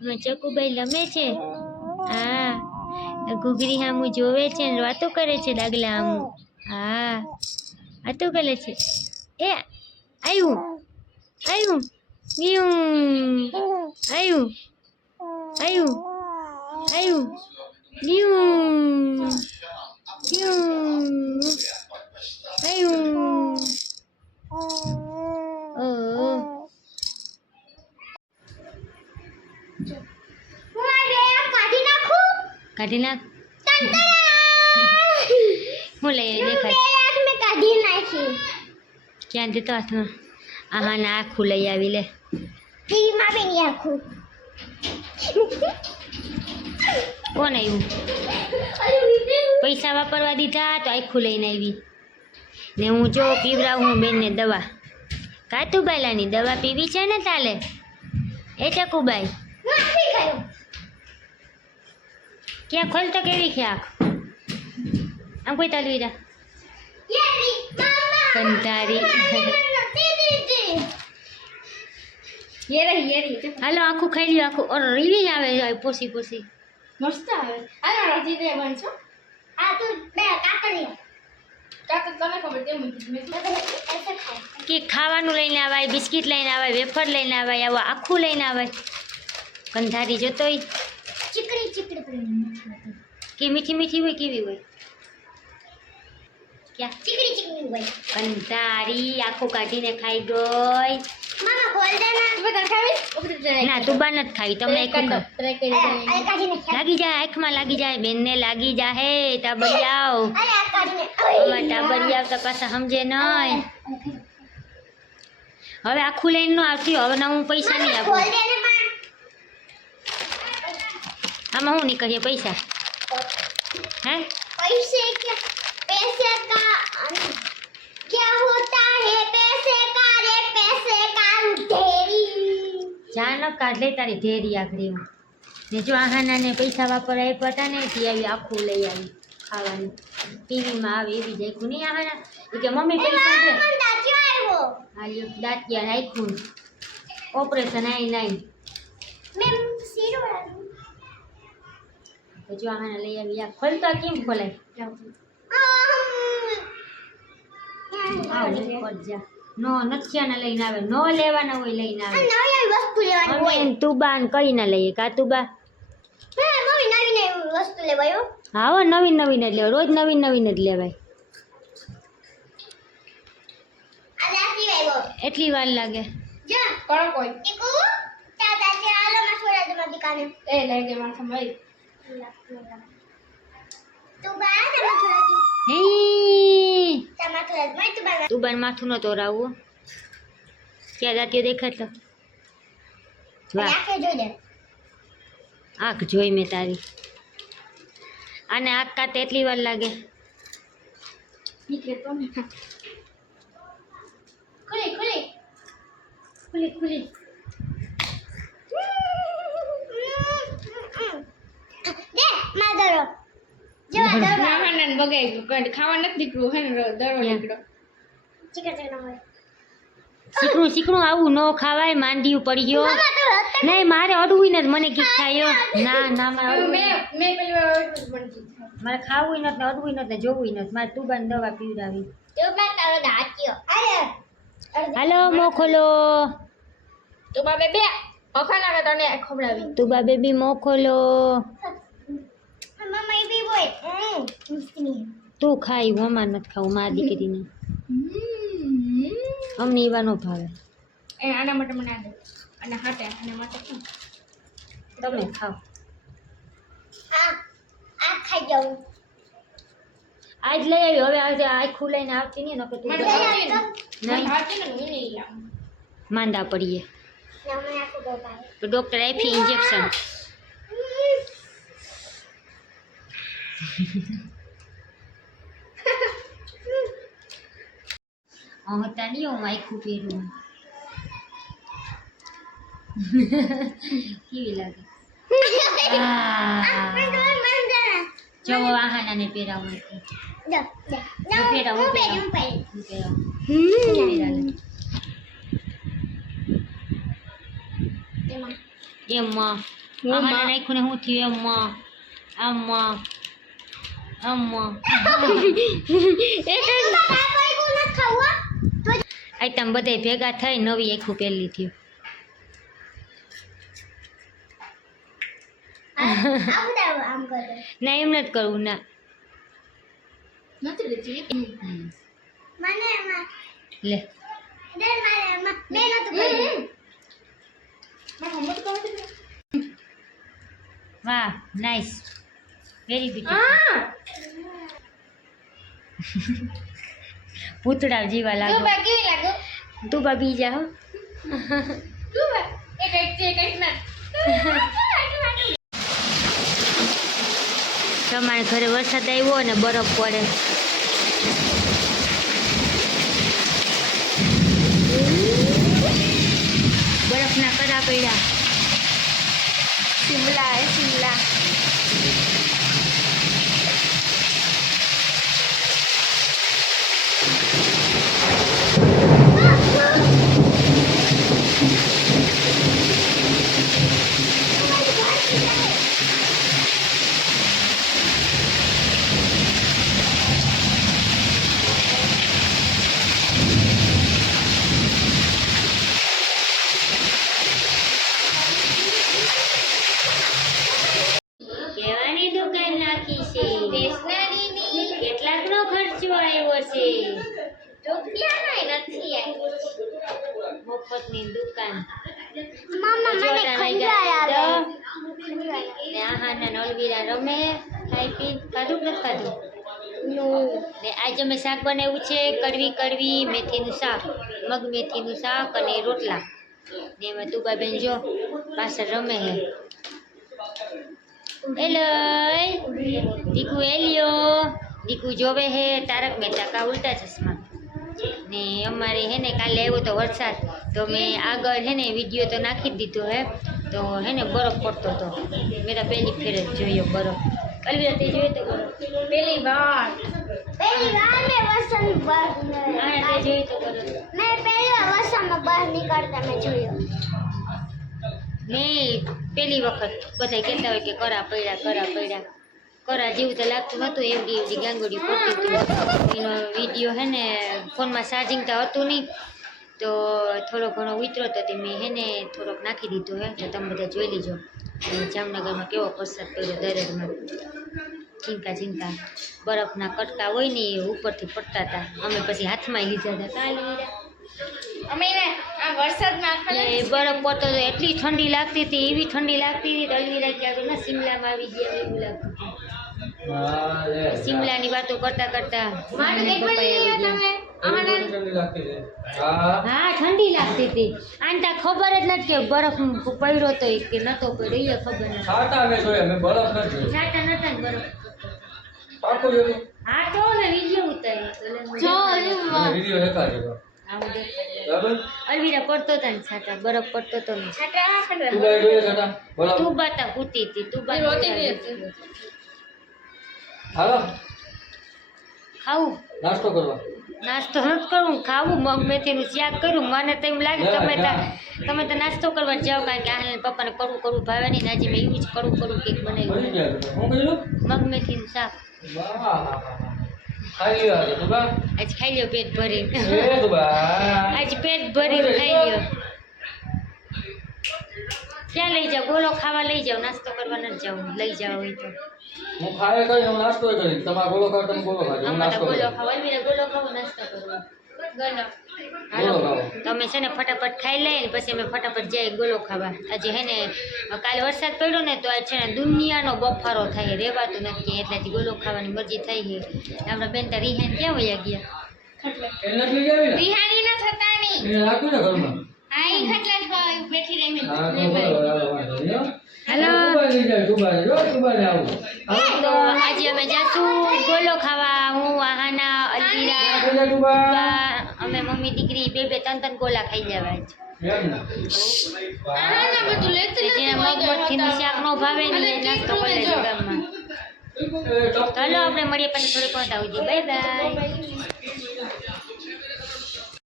ચકુભાઈ લમે છે. હા. ઘૂઘરી હામું જોવે છે ને વાતો કરે છે દાગલા હામું. હા. વાતો કરે છે. એ આવ્યું આવ્યું ન્યુ આવ્યું આવ્યું આવ્યું ન્યુ ન્યુ કાઢી નાખ હું લઈ દેખાય કાઢી નાખી. ક્યાં દેતો હાથમાં? આહા ના આખું લઈ આવી લે. બી નહીં આખું. કોણ આવ્યું પૈસા વાપરવા દીધા તો આખું લઈને આવી. ને હું જો પીવડાવું હું બેનને દવા. કાતુબાઈલાની દવા પીવી છે ને તાલે? એ ચકુબાઈ. ક્યાં ખોલ તો કેવી છે આંખ? આમ કોઈ તાલવી દા કંટારી હાલો આખું ખાઈ લ્યો આખું. ઓર રીવી આવે છે પોસી પોસી. મસ્ત આવે. હાલો રાજી દે બન આ તો બે કાકડી. કે ખાવાનું લઈને આવાય બિસ્કિટ લઈને આવાય વેફર લઈને આવાય આવું આખું લઈને આવાય. કંધારી જોતોય કે મીઠી મીઠી હોય કેવી હોય? ક્યાં? ચીકડી ચીકડી હોય. કંટારી આખો કાઢીને ખાઈ ગઈ. મામા ગોલ્ડન બગર ખાવી ના તું બાન જ તમને એક વખત. લાગી જાય આંખમાં લાગી જાય બેનને લાગી જાહે ટાબરિયાઓ અમાર ટાબરિયાઓ તો પાછા સમજે નહીં હવે આખું લઈને નો આવતી હવે ના હું પૈસા નહીં આપું. આમાં હું નીકળીએ પૈસા હે पैसे क्या पैसे का क्या होता है पैसे का रे पैसे का ढेरी ચા ન કાઢ લે તારી ઢેરી આખરી ને જો આહાનાને પૈસા વાપરવા આપ્યા હતા ને તે આવી આખું લઈ આવી ખાવાનું ટીવીમાં આવે એવી જાય નહીં આહાના એ કે મમ્મી પૈસા છે मन दाचियो आयो હા લ્યો દાંતિયા રાખ્યું ઓપરેશન આઈ નાઈ मैं सीरो તો જો આને લઈ આવી. આ ખોલતા કેમ ઉપર નો નથિયાને લઈને આવે. નો લેવાના હોય લઈને આવે. વસ્તુ લેવાની અમે હોય. એમ તુબા ને કઈ ના લઈએ. કા તુબા? હે નવી નવી વસ્તુ લેવાયો હા. હો નવીન નવીન જ લેવાય. રોજ નવીન નવીન જ લેવાય. એટલી વાર લાગે. કોણ કોઈ? એ લઈ માથા ભાઈ. તું બા તમા છોડા તું હે. તમા છોડા મેં તું બા તુબાન માથું ન તોરાવવું ક્યાં દાંતિયો દેખાય તો? વાહ. આખે જોઈ મેં તારી. અને આંખ કાતે એટલી વાર લાગે. ખુલી ખુલી. ખુલી ખુલી દે માદરો જો દરો નાના બગાઈ ગયું. કંઈ ખાવા નથી નીકળવું હે ને દરો નીકળો. સીકણું સીકણું આવું ન ખાવાય માંડીયું પડી ગયો. તો નહીં મારે અડવું નથી મને કીક ખાયો ના ના મારે અડવું મેં મેં પેલી વાર એટલું મારે ખાવું નથી અડવું નથી જોવું નથી. મારે તુબાન દવા પીવડાવી. તું બા તારો દાંતિયો હાલો મોખોલો. તું બાબે ખવડાવી. તુબા બેબી મોખોલો મમ્મા એ બી બોય હમ મુસ્તી તું ખાઈ હું અમાર નથી ખાવું મારી દીકરીને. અમને એવા ન ભાવે. એ આના માટે મને આ દે. અને હાટે અને માટે તમે ખાઓ. આ આ ખાઈ જાઉં. આજ લઈ આવી હવે આજે આખું લઈને આવતી નહીં નકર તું નહીં. આવતી ને હું નહીં. માંદા પડીએ. તો ડોક્ટર આપી ઇન્જેક્શન હું આખું પહેરું કેવી લાગે. જો વાહનાને પહેરાવું. એમાં એમાં નાખ્યું ને શું થયું એમાં આમાં આઈટમ બધાય ભેગા થઈ નવી આખું પહેલી થયું. આ બધા આમ કરે. ના એમ નથી કરવું ના. લે. વાહ નાઇસ વેરી બ્યુટીફુલ પૂતળા જેવા તું લાગો. બા કેવી લાગો? તું બાબી જા હો. તું બા. એક એક છે એક એક ના. તમારે ઘરે વરસાદ આવ્યો ને બરફ પડે. બરફના કરા પડ્યા. શિમલા શિમલા. છે રૂપિયા નથી મફતની દુકાન. મામા મને ખંજાય ને આહાના નળવીરા રમે ખાઈ પી ખાધું નથી ખાધું? ને. આજે અમે શાક બનાવ્યું છે કડવી કડવી મેથીનું શાક મગ મેથીનું શાક અને રોટલા. ને એમાં તુબાબેન જો પાછળ રમે હે. હેલો દીકુ એલિયો દીકુ જોવે હે તારક મહેતા કા ઉલટા ચશ્મા. ને અમારે હે ને કાલે આવ્યો તો વરસાદ તો મેં આગળ હે ને વીડિયો તો નાખી જ દીધો હે તો હે ને બરફ પડતો હતો. મેરા પહેલી ફેર જ જોયો બરફ. અલવિરા તે જોયો તો બરફ? પેલી વાર. પહેલી વાર મેં વસંત બહાર નીકળ્યો. તે જોયો તો બરફ. મેં પહેલી વાર વસંતમાં બહાર નીકળતા મેં જોયો. ને પેલી વખત બધા કહેતા હોય કે કરા પડ્યા કરા પડ્યા. કરા જેવું તો લાગતું હતું એવડી એવડી ગાંગોડી પડતી હતી. વીડિયો હે ને, ફોનમાં ચાર્જિંગ તો હતું નહીં. તો થોડો ઘણો ઉતરો તો મેં હે ને થોડોક નાખી દીધો હે, તો તમે બધા જોઈ લેજો. જામનગરમાં કેવો પ્રસાદ પડ્યો દરેકમાં ચીંકા ચીંકા બરફના કટકા હોય ને એ ઉપરથી પડતા હતા. અમે પછી હાથમાં લીધા હતા. કાલે અમે ને આ વરસાદમાં આખા બરફ પડતો હતો એટલી ઠંડી લાગતી હતી એવી ઠંડી લાગતી હતી રાખી આગળ ને શિમલામાં આવી ગયા એવું લાગતું શિમલાની વાતો કરતા કરતા હા? ઠંડી લાગતી હતી. આને તો ખબર જ નથી કે બરફ પડ્યો તો કે નતો પડ્યો એ ખબર નથી. છાટા મેં જોયા મેં બરફ નથી છાટા નતા ને બરફ. હા તો ને વીડિયો ઉતાર્યો. જો, વીડિયો દેખાડ્યો. બરાબર? અલવીરા પડતો હતો ને છાટા બરફ પડતો હતો ને. છાટા? છાટા તું બાતા કૂતી હતી તું બાતા રોતી હતી. હાલો. ખાવું? નાસ્તો કરવા. નાસ્તો નથી કરવું ખાવું. મગ મેથીનું શાક કર્યું. મને તો એમ લાગે તમે તો તમે તો નાસ્તો કરવા જાઓ કારણ કે આને પપ્પાને કડવું કડવું ભાવે નહીં આજે મેં એવું જ કડવું કડવું કંઈક બની બનાવ્યું મગ મેથીનું શાક. ખાઈ લ્યો આજે તું બા. આજ ખાઈ લ્યો પેટ ભરીને. એ તું બા. આજ પેટ ભરીને ખાઈ લ્યો. ક્યાં લઈ જાઓ? ગોલો ખાવા લઈ જાવ નાસ્તો કરવા નથી જાવ લઈ જાવ હોય તો. હું ખાવે કરીને હું નાસ્તો કરી તમારે ગોલો ખાવ તમે ગોલો ખાજો નાસ્તો ગોલો ખાવ ખાવા ગોલો ખાવ નાસ્તો કરવા. ગલો. હાલો. તમે છે ને ફટાફટ ખાઈ લઈએ ને પછી અમે ફટાફટ જઈએ ગોલો ખાવા. આજે હે ને કાલે વરસાદ પડ્યો ને તો આજ છે ને દુનિયાનો બફારો થાય રહેવાતું નથી એટલેથી ગોલો ખાવાની મરજી થઈ ગઈ. આપણા બેન તો રિહાન ક્યાં વયા ગયા? આવી ને થતાની. આ હાલો, આજે અમે જાશું ગોલો ખાવા. હું આહાના અલવીરા અમે મમ્મી દીકરી બે બે ત્રણ ત્રણ ગોલા ખાઈ જવા છે. હાલો આપણે મળીએ પછી થોડીક વાત આવજો. Bye bye.